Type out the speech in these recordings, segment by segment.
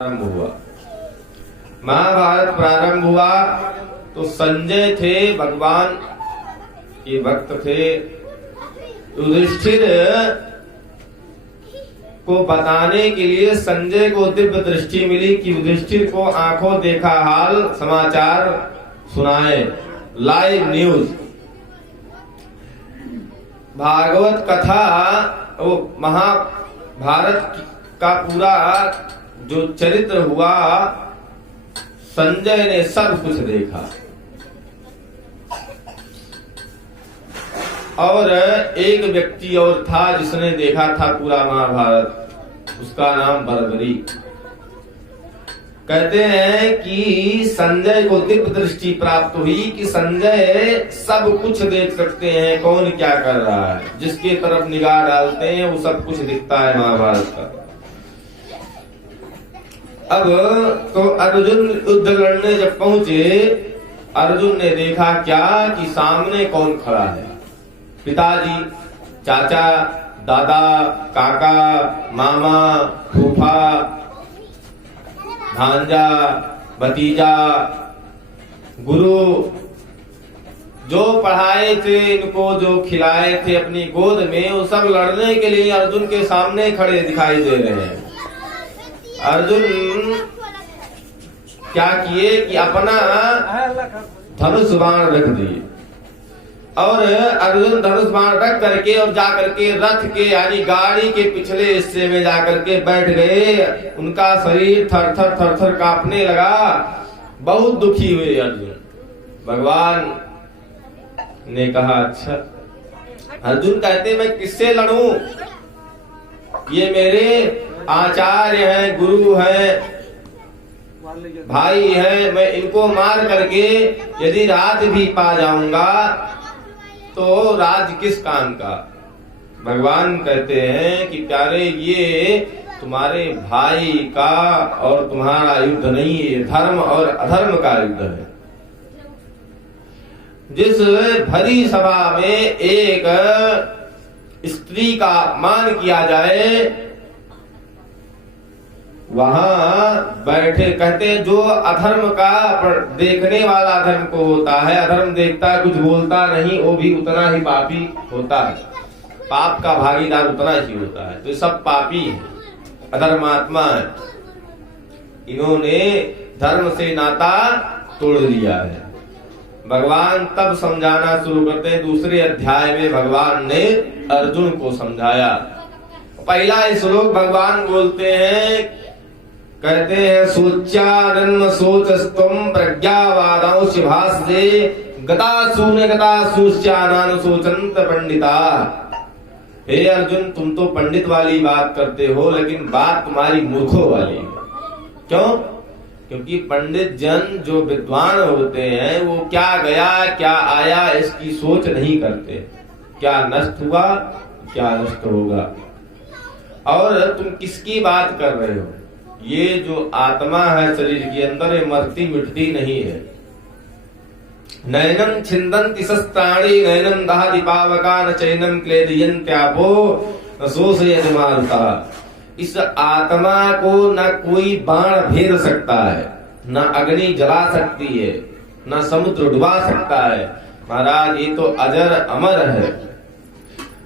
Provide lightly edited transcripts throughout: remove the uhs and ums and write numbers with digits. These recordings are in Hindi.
प्रारंभ हुआ। महाभारत प्रारंभ हुआ तो संजय थे, भगवान के भक्त थे। युधिष्ठिर को बताने के लिए संजय को दिव्य दृष्टि मिली कि युधिष्ठिर को आंखों देखा हाल समाचार सुनाए, लाइव न्यूज। भागवत कथा, वो महाभारत का पूरा जो चरित्र हुआ, संजय ने सब कुछ देखा। और एक व्यक्ति और था जिसने देखा था पूरा महाभारत, उसका नाम बर्बरी। कहते हैं कि संजय को दिव्य दृष्टि प्राप्त हुई कि संजय सब कुछ देख सकते हैं, कौन क्या कर रहा है, जिसके तरफ निगाह डालते हैं वो सब कुछ दिखता है महाभारत का। अब तो अर्जुन युद्ध लड़ने जब पहुंचे, अर्जुन ने देखा क्या कि सामने कौन खड़ा है। पिताजी, चाचा, दादा, काका, मामा, फूफा, भांजा, भतीजा, गुरु, जो पढ़ाए थे इनको, जो खिलाए थे अपनी गोद में, वो सब लड़ने के लिए अर्जुन के सामने खड़े दिखाई दे रहे हैं। अर्जुन क्या किए कि अपना धनुष बाण रख दिए, और अर्जुन धनुष बाण रख करके और जाकर के रथ के यानी गाड़ी के पिछले हिस्से में जाकर के बैठ गए। उनका शरीर थर थर थर थर कांपने लगा, बहुत दुखी हुए अर्जुन। भगवान ने कहा अच्छा। अर्जुन कहते मैं किससे लड़ूं, ये मेरे आचार्य हैं, गुरु हैं, भाई हैं, मैं इनको मार करके यदि राज भी पा जाऊंगा तो राज किस काम का। भगवान कहते हैं कि प्यारे ये तुम्हारे भाई का और तुम्हारा युद्ध नहीं है, धर्म और अधर्म का युद्ध है। जिस भरी सभा में एक स्त्री का अपमान किया जाए, वहां बैठे कहते जो अधर्म का देखने वाला अधर्म को होता है, अधर्म देखता कुछ बोलता नहीं, वो भी उतना ही पापी होता है, पाप का भागीदार उतना ही होता है। तो सब पापी है, अधर्मात्मा है। इन्होंने धर्म से नाता तोड़ लिया है। भगवान तब समझाना शुरू करते हैं। दूसरे अध्याय में भगवान ने अर्जुन को समझाया। पहला श्लोक भगवान बोलते हैं, कहते हैं सोच्यानन्म सोचस्तुम प्रज्ञावादांश भाष्ये गतासूच्यानान सोचंत पंडिता। हे अर्जुन, तुम तो पंडित वाली बात करते हो, लेकिन बात तुम्हारी मूर्खों वाली है। क्यों? क्योंकि पंडित जन जो विद्वान होते हैं वो क्या गया क्या आया इसकी सोच नहीं करते, क्या नष्ट हुआ क्या नष्ट होगा। और तुम किसकी बात कर रहे हो? ये जो आत्मा है शरीर के अंदर, ये मरती मिटती नहीं है। नैनम छिन्दन्ति शस्त्राणि नैनम दहति पावका न चैनम क्लेदयन्त्यापो न शोषयति मारुतः। इस आत्मा को न कोई बाण भेद सकता है, न अग्नि जला सकती है, न समुद्र डुबा सकता है। महाराज ये तो अजर अमर है।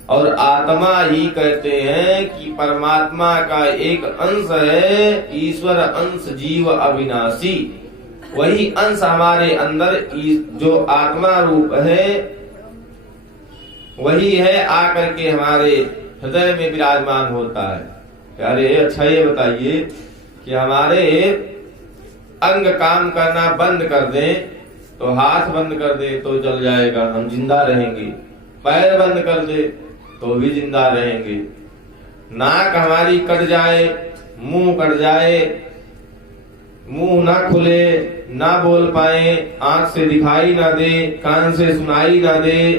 और आत्मा ही कहते हैं कि परमात्मा का एक अंश है, ईश्वर अंश जीव अविनाशी। वही अंश हमारे अंदर जो आत्मा रूप है वही है, आकर के हमारे हृदय में विराजमान होता है। अरे अच्छा ये बताइए कि हमारे अंग काम करना बंद कर दें तो, हाथ बंद कर दे तो जल जाएगा, हम जिंदा रहेंगे। पैर बंद कर दे तो भी जिंदा रहेंगे। नाक हमारी कट जाए, मुंह कट जाए, मुंह ना खुले, ना बोल पाए, आंख से दिखाई ना दे, कान से सुनाई ना दे,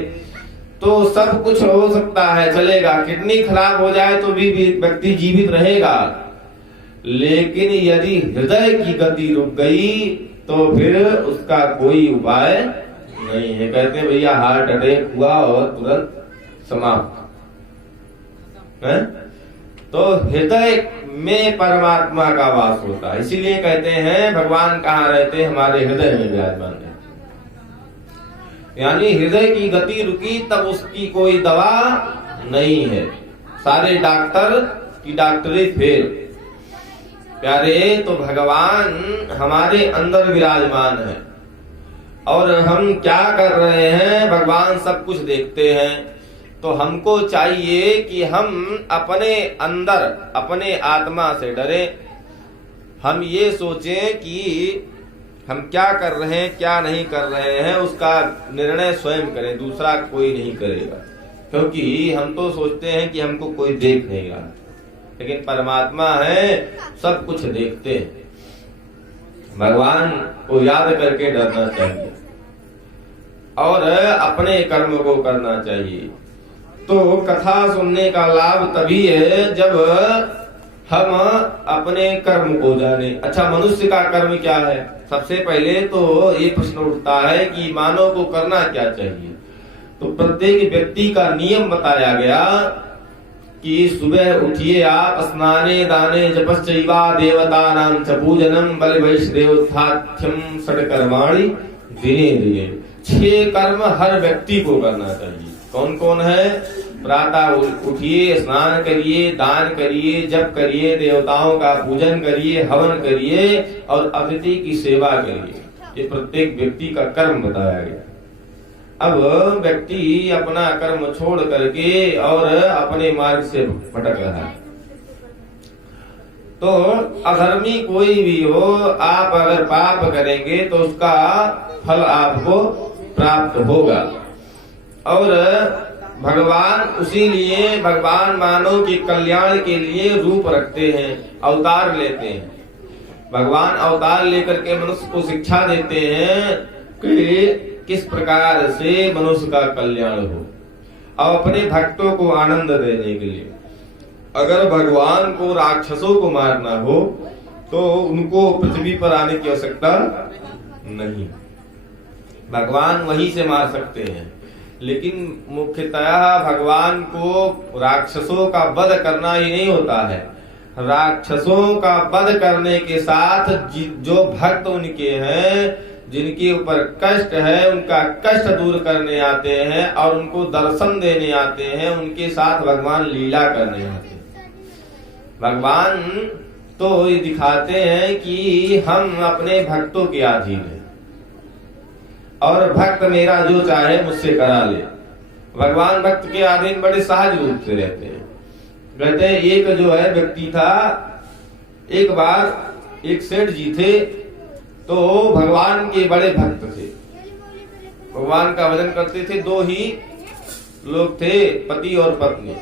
तो सब कुछ हो सकता है, चलेगा। किडनी खराब हो जाए तो भी व्यक्ति जीवित रहेगा। लेकिन यदि हृदय की गति रुक गई तो फिर उसका कोई उपाय नहीं है। कहते हैं भैया हार्ट अटैक हुआ और तुरंत समाप्त है। तो हृदय में परमात्मा का वास होता है। इसीलिए कहते हैं भगवान कहाँ रहते हैं? हमारे हृदय में विराजमान रहते। यानी हृदय की गति रुकी तब उसकी कोई दवा नहीं है। सारे डॉक्टर की डॉक्टरी फेल। प्यारे, तो भगवान हमारे अंदर विराजमान है और हम क्या कर रहे हैं? भगवान सब कुछ देखते हैं। तो हमको चाहिए कि हम अपने अंदर अपने आत्मा से डरे। हम ये सोचें कि हम क्या कर रहे हैं, क्या नहीं कर रहे हैं, उसका निर्णय स्वयं करें, दूसरा कोई नहीं करेगा। क्योंकि हम तो सोचते हैं कि हमको कोई देख नहीं रहा, लेकिन परमात्मा है, सब कुछ देखते हैं। भगवान को याद करके डरना चाहिए और अपने कर्म को करना चाहिए। तो कथा सुनने का लाभ तभी है जब हम अपने कर्म को जाने। अच्छा, मनुष्य का कर्म क्या है? सबसे पहले तो ये प्रश्न उठता है कि मानव को करना क्या चाहिए। तो प्रत्येक व्यक्ति का नियम बताया गया कि सुबह उठिए आप, स्नाने दाने जपश्चैवा देवता नाम च पूजनम बल वैश्रेयोत्थाथ्यम षड कर्माणि दिने दिने। 6 कर्म हर व्यक्ति को करना चाहिए। कौन कौन है? प्रातः उठिए, स्नान करिए, दान करिए, जप करिए, देवताओं का पूजन करिए, हवन करिए और अतिथि की सेवा करिए। ये प्रत्येक व्यक्ति का कर्म बताया गया। अब व्यक्ति अपना कर्म छोड़ करके और अपने मार्ग से भटक रहा है। तो अधर्मी कोई भी हो, आप अगर पाप करेंगे तो उसका फल आपको प्राप्त होगा। और भगवान उसीलिए भगवान मानव के कल्याण के लिए रूप रखते हैं, अवतार लेते हैं। भगवान अवतार लेकर के मनुष्य को शिक्षा देते हैं कि किस प्रकार से मनुष्य का कल्याण हो और अपने भक्तों को आनंद देने के लिए। अगर भगवान को राक्षसों को मारना हो तो उनको पृथ्वी पर आने की आवश्यकता नहीं, भगवान वहीं से मार सकते हैं। लेकिन मुख्यतः भगवान को राक्षसों का वध करना ही नहीं होता है। राक्षसों का वध करने के साथ जो भक्त उनके हैं, जिनके ऊपर कष्ट है, उनका कष्ट दूर करने आते हैं और उनको दर्शन देने आते हैं, उनके साथ भगवान लीला करने आते हैं। भगवान तो ये दिखाते हैं कि हम अपने भक्तों के अधीन हैं और भक्त मेरा जो चाहे मुझसे करा ले। भगवान भक्त के अधीन बड़े सहज रूप से रहते हैं। कहते हैं एक जो है व्यक्ति था, एक बार एक सेठ जी थे, तो भगवान के बड़े भक्त थे, भगवान का भजन करते थे। 2 ही लोग थे, पति और पत्नी।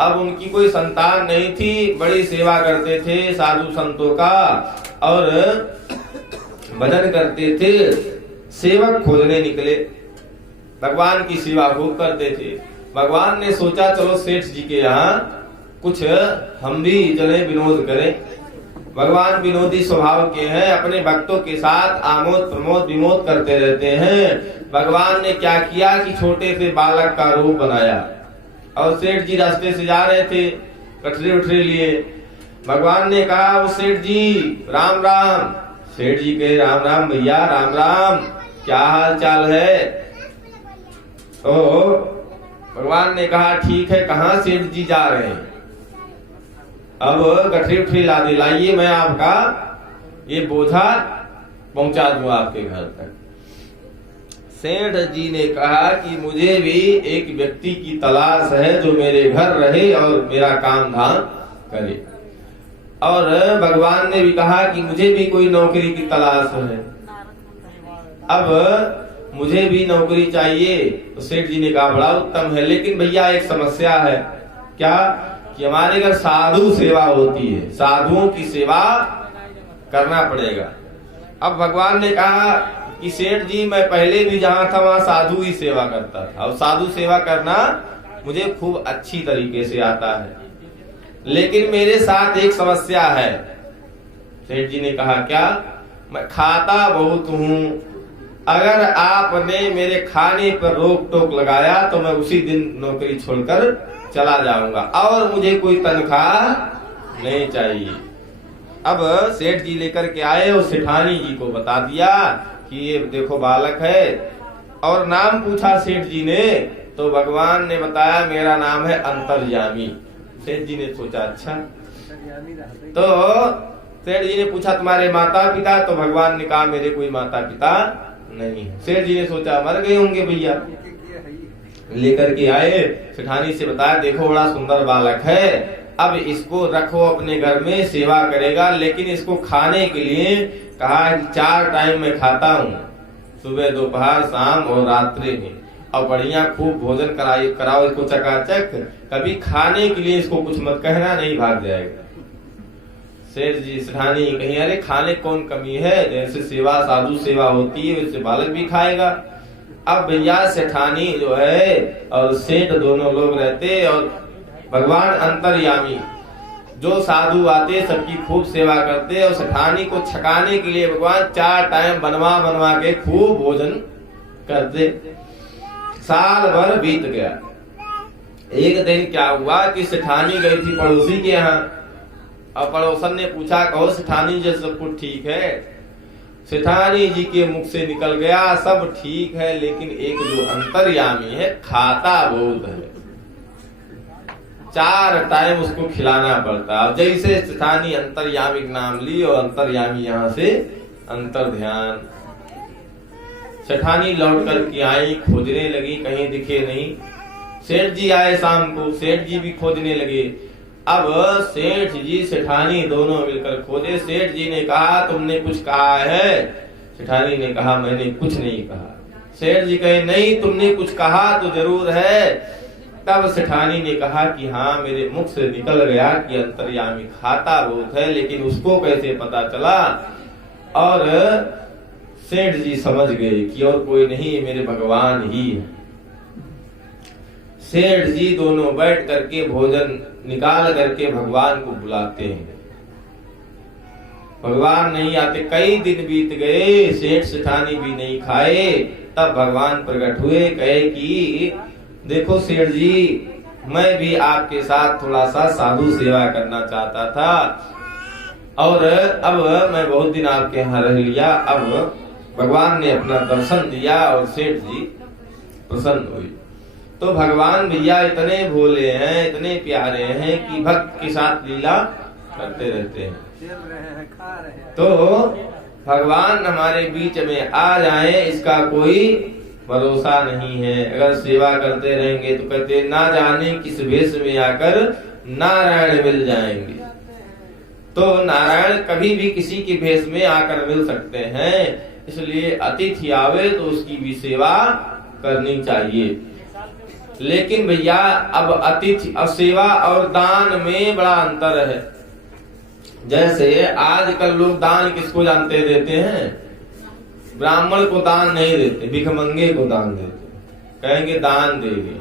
अब उनकी कोई संतान नहीं थी, बड़ी सेवा करते थे साधु संतों का और भजन करते थे। सेवक खोजने निकले, भगवान की सेवा खूब करते थे। भगवान ने सोचा चलो सेठ जी के यहाँ कुछ हम भी चले, विनोद करें। भगवान विनोदी स्वभाव के हैं, अपने भक्तों के साथ आमोद प्रमोद विमोद करते रहते हैं। भगवान ने क्या किया कि छोटे से बालक का रूप बनाया और सेठ जी रास्ते से जा रहे थे कटरे उठरे लिए। भगवान ने कहा वो सेठ जी राम राम। सेठ जी कहे राम राम भैया, राम राम, क्या हाल चाल है? तो भगवान ने कहा ठीक है, कहाँ सेठ जी जा रहे हैं? अब गठरी उठरी ला दिलाइए, मैं आपका ये बोझा पहुंचा दूं आपके घर तक। सेठ जी ने कहा कि मुझे भी एक व्यक्ति की तलाश है जो मेरे घर रहे और मेरा काम धाम करे। और भगवान ने भी कहा कि मुझे भी कोई नौकरी की तलाश है, अब मुझे भी नौकरी चाहिए। तो सेठ जी ने कहा बड़ा उत्तम है, लेकिन भैया एक समस्या है। क्या? कि हमारे घर साधु सेवा होती है, साधुओं की सेवा करना पड़ेगा। अब भगवान ने कहा कि सेठ जी मैं पहले भी जहाँ था वहाँ साधु ही सेवा करता था और साधु सेवा करना मुझे खूब अच्छी तरीके से आता है, लेकिन मेरे साथ एक समस्या है। सेठ जी ने कहा क्या? मैं खाता बहुत हूँ, अगर आपने मेरे खाने पर रोक टोक लगाया तो मैं उसी दिन नौकरी छोड़कर चला जाऊंगा और मुझे कोई तनख्वाह नहीं चाहिए। अब सेठ जी लेकर के आए और सेठानी जी को बता दिया कि ये देखो बालक है, और नाम पूछा सेठ जी ने तो भगवान ने बताया मेरा नाम है अंतर्यामी। सेठ जी ने सोचा अच्छा, तो सेठ जी ने पूछा तुम्हारे माता पिता, तो भगवान ने कहा मेरे कोई माता पिता नहीं। सेठ जी ने सोचा मर गए होंगे भैया, लेकर के आए, सेठानी से बताया देखो बड़ा सुंदर बालक है, अब इसको रखो अपने घर में, सेवा करेगा, लेकिन इसको खाने के लिए कहा कि 4 टाइम में खाता हूँ, सुबह दोपहर शाम और रात्रि में, और बढ़िया खूब भोजन कराओ इसको चकाचक, कभी खाने के लिए इसको कुछ मत कहना, नहीं भाग जाएगा। सेठ जी सेठानी कहीं अरे खाने कौन कमी है, जैसे सेवा साधु सेवा होती है वैसे बालक भी खाएगा। अब भैया सेठानी जो है और सेठ दोनों लोग रहते, और भगवान अंतर्यामी जो साधु आते सबकी खूब सेवा करते, और सेठानी को छकाने के लिए भगवान 4 टाइम बनवा बनवा के खूब भोजन करते। साल भर बीत गया। एक दिन क्या हुआ कि सेठानी गई थी पड़ोसी के यहाँ, और पड़ोसन ने पूछा कहो सेठानी जी सब कुछ ठीक है। सेठानी जी के मुख से निकल गया सब ठीक है, लेकिन एक जो अंतर्यामी है खाता बहुत है, 4 टाइम उसको खिलाना पड़ता है। जैसे सेठानी अंतर्यामी का नाम ली और अंतर्यामी यहाँ से अंतर ध्यान। सेठानी लौट कर के आई, खोजने लगी, कहीं दिखे नहीं। सेठ जी आए शाम को, सेठ जी भी खोजने लगे। अब सेठ जी सेठानी दोनों मिलकर खोजे। सेठ जी ने कहा तुमने कुछ कहा है? सेठानी ने कहा मैंने कुछ नहीं कहा। सेठ जी कहे नहीं तुमने कुछ कहा तो जरूर है। तब सेठानी ने कहा कि हाँ मेरे मुख से निकल गया कि अंतर्यामी खाता बहुत है, लेकिन उसको कैसे पता चला। और सेठ जी समझ गए कि और कोई नहीं मेरे भगवान ही है। सेठ जी दोनों बैठ करके भोजन निकाल करके भगवान को बुलाते हैं, भगवान नहीं आते। कई दिन बीत गए, सेठ सेठानी भी नहीं खाए। तब भगवान प्रकट हुए, कहे कि देखो सेठ जी मैं भी आपके साथ थोड़ा सा साधु सेवा करना चाहता था, और अब मैं बहुत दिन आपके यहाँ रह लिया। अब भगवान ने अपना दर्शन दिया और सेठ जी प्रसन्न हुए। तो भगवान भैया इतने भोले हैं, इतने प्यारे हैं कि भक्त के साथ लीला करते रहते हैं। तो भगवान हमारे बीच में आ जाए इसका कोई भरोसा नहीं है। अगर सेवा करते रहेंगे तो कहते ना जाने किस वेश में आकर नारायण मिल जाएंगे। तो नारायण कभी भी किसी के भेष में आकर मिल सकते हैं, इसलिए अतिथि आवे तो उसकी भी सेवा करनी चाहिए। लेकिन भैया अब अतिथि और सेवा और दान में बड़ा अंतर है। जैसे आजकल लोग दान किसको जानते देते हैं? ब्राह्मण को दान नहीं देते, भिखमंगे को दान देते, कहेंगे दान देंगे।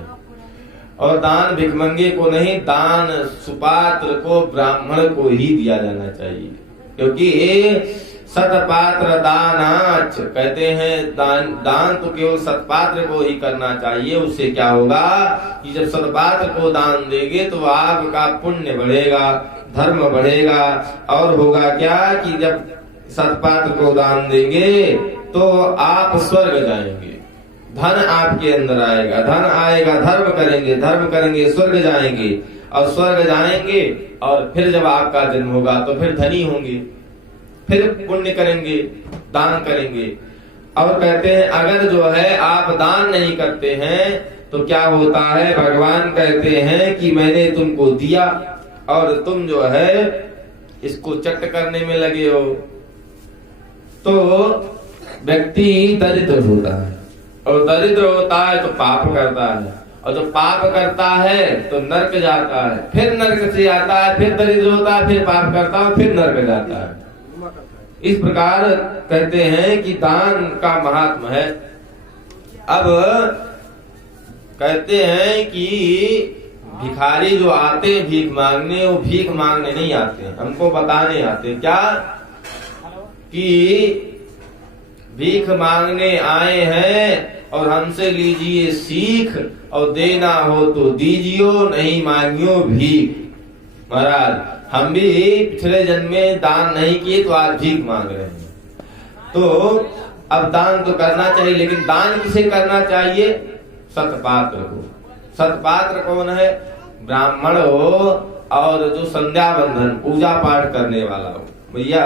और दान भिखमंगे को नहीं, दान सुपात्र को ब्राह्मण को ही दिया जाना चाहिए, क्योंकि ये सतपात्र दानाच कहते हैं। दान तो केवल सतपात्र को ही करना चाहिए। उससे क्या होगा कि जब सतपात्र को दान देंगे तो आपका पुण्य बढ़ेगा, धर्म बढ़ेगा। और होगा क्या कि जब सतपात्र को दान देंगे तो आप स्वर्ग जाएंगे, धन आपके अंदर आएगा, धन आएगा, धर्म करेंगे स्वर्ग जाएंगे, और स्वर्ग जाएंगे और फिर जब आपका जन्म होगा तो फिर धनी होंगे, फिर पुण्य करेंगे, दान करेंगे। और कहते हैं अगर जो है आप दान नहीं करते हैं तो क्या होता है? भगवान कहते हैं कि मैंने तुमको दिया और तुम जो है इसको चट करने में लगे हो, तो व्यक्ति दरिद्र होता है, और दरिद्र होता है तो पाप करता है, और जो पाप करता है तो नरक जाता है, फिर नरक से आता है, फिर दरिद्र होता है, फिर पाप करता है, फिर नरक जाता है। इस प्रकार कहते हैं कि दान का महात्मा है। अब कहते हैं कि भिखारी जो आते भीख मांगने, वो भीख मांगने नहीं आते, हमको बताने आते। क्या कि भीख मांगने आए हैं और हमसे लीजिए सीख, और देना हो तो दीजियो, नहीं मांगियो भीख। महाराज हम भी पिछले जन्म में दान नहीं किए तो आज भीख मांग रहे हैं। तो अब दान तो करना चाहिए, लेकिन दान किसे करना चाहिए? सतपात्र को। सतपात्र कौन है? ब्राह्मण हो और जो संध्या बंधन पूजा पाठ करने वाला हो। भैया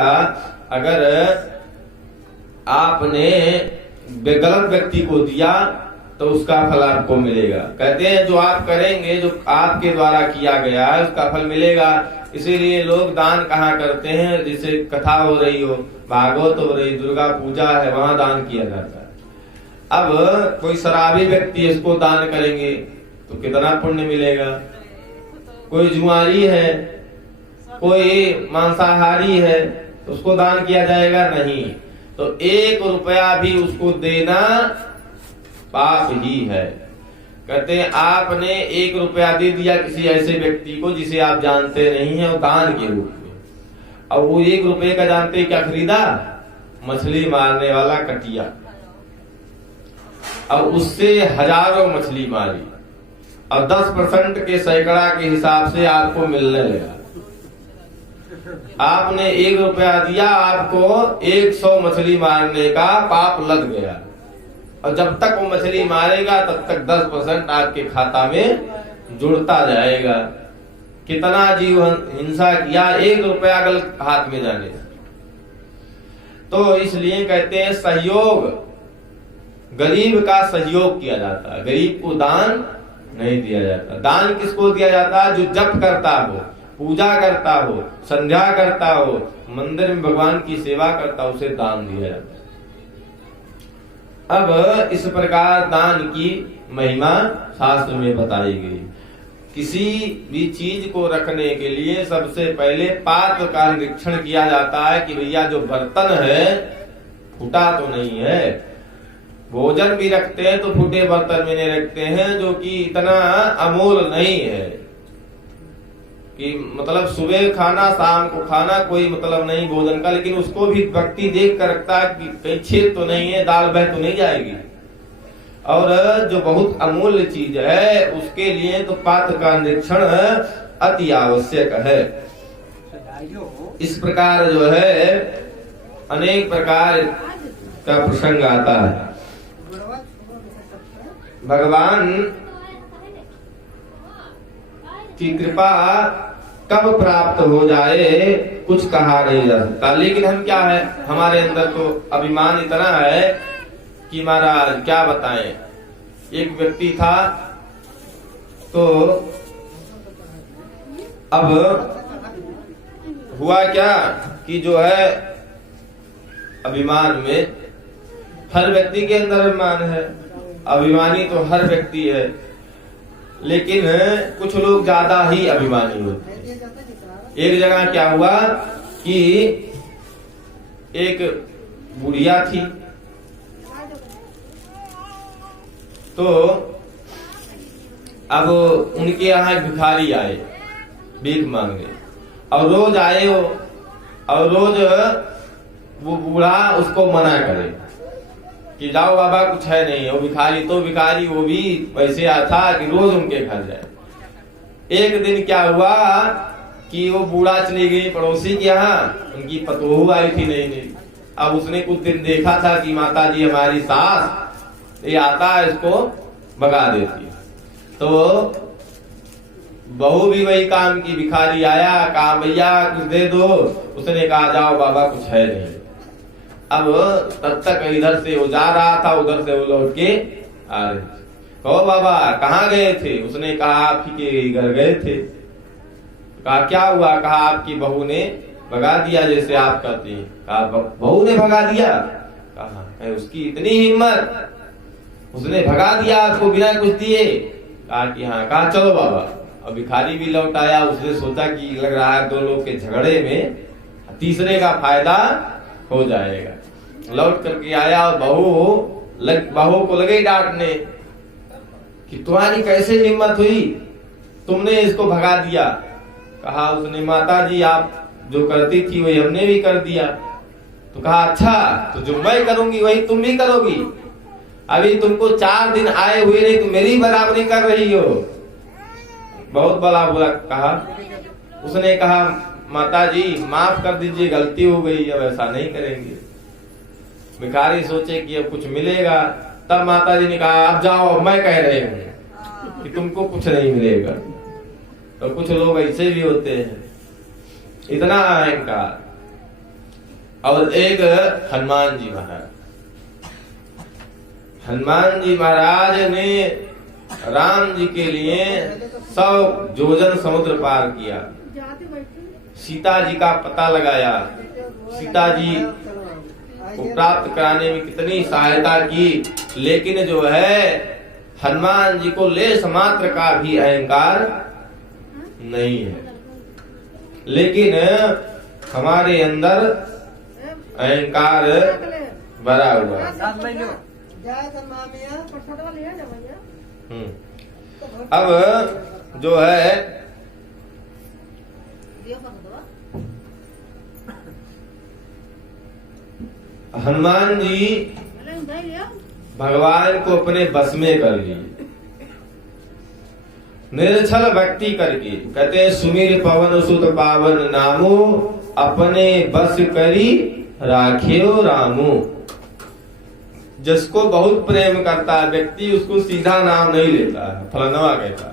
अगर आपने गलत व्यक्ति को दिया तो उसका फल आपको मिलेगा। कहते हैं जो आप करेंगे, जो आपके द्वारा किया गया है, उसका फल मिलेगा। इसीलिए लोग दान कहाँ करते हैं? जैसे कथा हो रही हो, भागवत हो रही, दुर्गा पूजा है, वहां दान किया जाता है। अब कोई शराबी व्यक्ति इसको दान करेंगे तो कितना पुण्य मिलेगा? कोई जुआरी है, कोई मांसाहारी है, तो उसको दान किया जाएगा नहीं। तो 1 रुपया भी उसको देना पाप ही है। कहते हैं आपने 1 रुपया दे दिया किसी ऐसे व्यक्ति को जिसे आप जानते नहीं हैं, और दान के रूप में। और वो 1 रुपये का जानते क्या खरीदा? मछली मारने वाला कटिया, और उससे हजारों मछली मारी, और 10% के सैकड़ा के हिसाब से आपको मिलने लगा। आपने 1 रुपया दिया, आपको 100 मछली मारने का पाप लग गया, और जब तक वो मछली मारेगा तब तक 10% आपके खाता में जुड़ता जाएगा। कितना जीव हिंसा किया 1 रुपया गलत हाथ में जाने से। तो इसलिए कहते हैं सहयोग, गरीब का सहयोग किया जाता है, गरीब को दान नहीं दिया जाता। दान किसको दिया जाता है? जो जप करता हो, पूजा करता हो, संध्या करता हो, मंदिर में भगवान की सेवा करता हो, उसे दान दिया जाता है। अब इस प्रकार दान की महिमा शास्त्र में बताई गई। किसी भी चीज को रखने के लिए सबसे पहले पात्र का निरीक्षण किया जाता है कि भैया जो बर्तन है फूटा तो नहीं है। भोजन भी रखते हैं तो फूटे बर्तन में नहीं रखते हैं, जो कि इतना अमूल नहीं है कि मतलब सुबह खाना शाम को खाना, कोई मतलब नहीं भोजन का, लेकिन उसको भी व्यक्ति देख कर रखता है कि कहीं छेद तो नहीं है, दाल बह तो नहीं जाएगी। और जो बहुत अमूल्य चीज है उसके लिए तो पात्र का निरीक्षण अति आवश्यक है। इस प्रकार जो है अनेक प्रकार का प्रसंग आता है। भगवान की कृपा कब प्राप्त हो जाए कुछ कहा नहीं जा सकता, लेकिन हम क्या है, हमारे अंदर तो अभिमान इतना है कि महाराज क्या बताएं। एक व्यक्ति था तो अब हुआ क्या कि जो है अभिमान में, हर व्यक्ति के अंदर अभिमान है, अभिमानी तो हर व्यक्ति है, लेकिन कुछ लोग ज्यादा ही अभिमानी होते हैं। एक जगह क्या हुआ कि एक बुढ़िया थी, तो अब उनके यहाँ भिखारी आए भीख मांगने, और रोज आए हो, और रोज वो बूढ़ा उसको मना करे कि जाओ बाबा कुछ है नहीं। वो भिखारी तो भिखारी, वो भी वैसे आता कि रोज उनके घर जाए। एक दिन क्या हुआ कि वो बूढ़ा चली गई पड़ोसी के यहाँ, उनकी पतोहू आई थी नहीं। अब उसने कुछ दिन देखा था कि माता जी हमारी सास ये आता है इसको भगा देती है, तो बहू भी वही काम की, भिखारी आया, कहा भैया कुछ दे दो, उसने कहा जाओ बाबा कुछ है नहीं। अब तब तक इधर से वो जा रहा था, उधर से वो लौट के आ रहे थे। कहो बाबा कहाँ गए थे? उसने कहा आप ही के घर गए थे। कहा क्या हुआ? कहा आपकी बहू ने भगा दिया जैसे आप कहते हैं। कहा बहू ने भगा दिया? कहा उसकी इतनी हिम्मत, उसने भगा दिया आपको बिना कुछ दिए? कहा कि हाँ। कहा चलो बाबा। अब भिखारी भी लौट आया, उसने सोचा कि लग रहा है दो लोग के झगड़े में तीसरे का फायदा हो जाएगा। लौट करके आया और बहू को लगे डांटने कि तुम्हारी कैसे हिम्मत हुई, तुमने इसको भगा दिया। कहा उसने माता जी आप जो करती थी वही हमने भी कर दिया। तो कहा अच्छा, तो जो मैं करूंगी वही तुम भी करोगी? अभी तुमको 4 दिन आए हुए नहीं, तुम मेरी बराबरी कर रही हो। बहुत बड़ा बुरा कहा। उसने कहा माता जी माफ कर दीजिए, गलती हो गई, अब ऐसा नहीं करेंगे। भिखारी सोचे कि अब कुछ मिलेगा, तब माता जी ने कहा अब जाओ, मैं कह रही हूं कि तुमको कुछ नहीं मिलेगा। तो कुछ लोग ऐसे भी होते हैं, इतना अहंकार। और एक हनुमान जी महाराज, हनुमान जी महाराज ने राम जी के लिए 100 योजन समुद्र पार किया, सीता जी का पता लगाया, सीता जी को प्राप्त कराने में कितनी सहायता की। लेकिन जो है हनुमान जी को लेश मात्र का भी अहंकार नहीं है। लेकिन हमारे अंदर अहंकार भरा हुआ है। अब जो है हनुमान जी भगवान को अपने बस में कर लिए, निरछल भक्ति करके। कहते हैं सुमिर पवन सुत पावन नामो, अपने बस करी राखियो रामो। जिसको बहुत प्रेम करता है व्यक्ति, उसको सीधा नाम नहीं लेता है, फलनवा कहता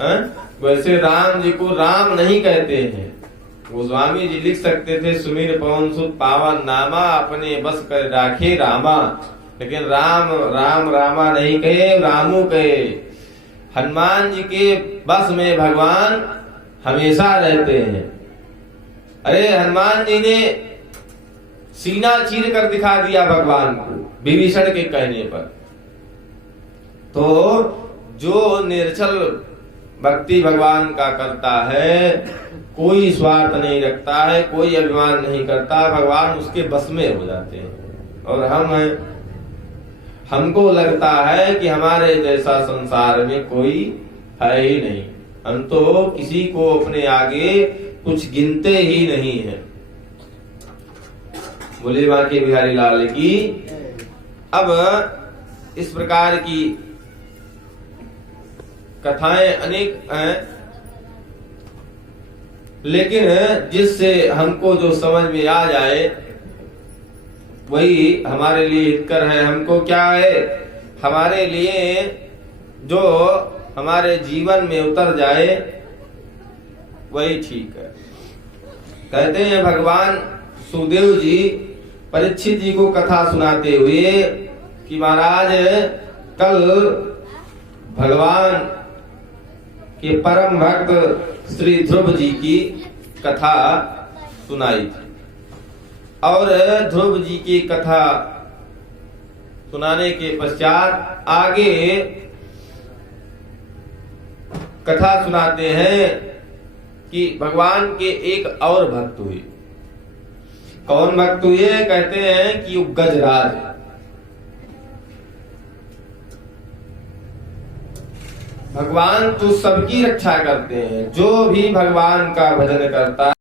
है। वैसे राम जी को राम नहीं कहते हैं। गोस्वामी जी लिख सकते थे सुमिर पवन सुत पावन नामा, अपने बस कर राखे रामा। लेकिन राम राम रामा नहीं कहे, रामू कहे। हनुमान जी के बस में भगवान हमेशा रहते हैं। अरे हनुमान जी ने सीना चीर कर दिखा दिया भगवान को विभीषण के कहने पर। तो जो निर्छल भक्ति भगवान का करता है, कोई स्वार्थ नहीं रखता है, कोई अभिमान नहीं करता, भगवान उसके बस में हो जाते हैं। और हमको लगता है कि हमारे जैसा संसार में कोई है ही नहीं, हम तो किसी को अपने आगे कुछ गिनते ही नहीं है। बोले बांके बिहारी लाल की। अब इस प्रकार की कथाएं अनेक हैं, लेकिन जिससे हमको जो समझ में आ जाए वही हमारे लिए हितकर है। हमको क्या है, हमारे लिए जो हमारे जीवन में उतर जाए वही ठीक है। कहते हैं भगवान सुदेव जी परीक्षित जी को कथा सुनाते हुए कि महाराज कल भगवान के परम भक्त श्री ध्रुव जी की कथा सुनाई थी। और ध्रुव जी की कथा सुनाने के पश्चात आगे कथा सुनाते हैं कि भगवान के एक और भक्त हुए। कौन भक्त हुए? कहते हैं कि गजराज। भगवान तो सबकी रक्षा करते हैं, जो भी भगवान का भजन करता है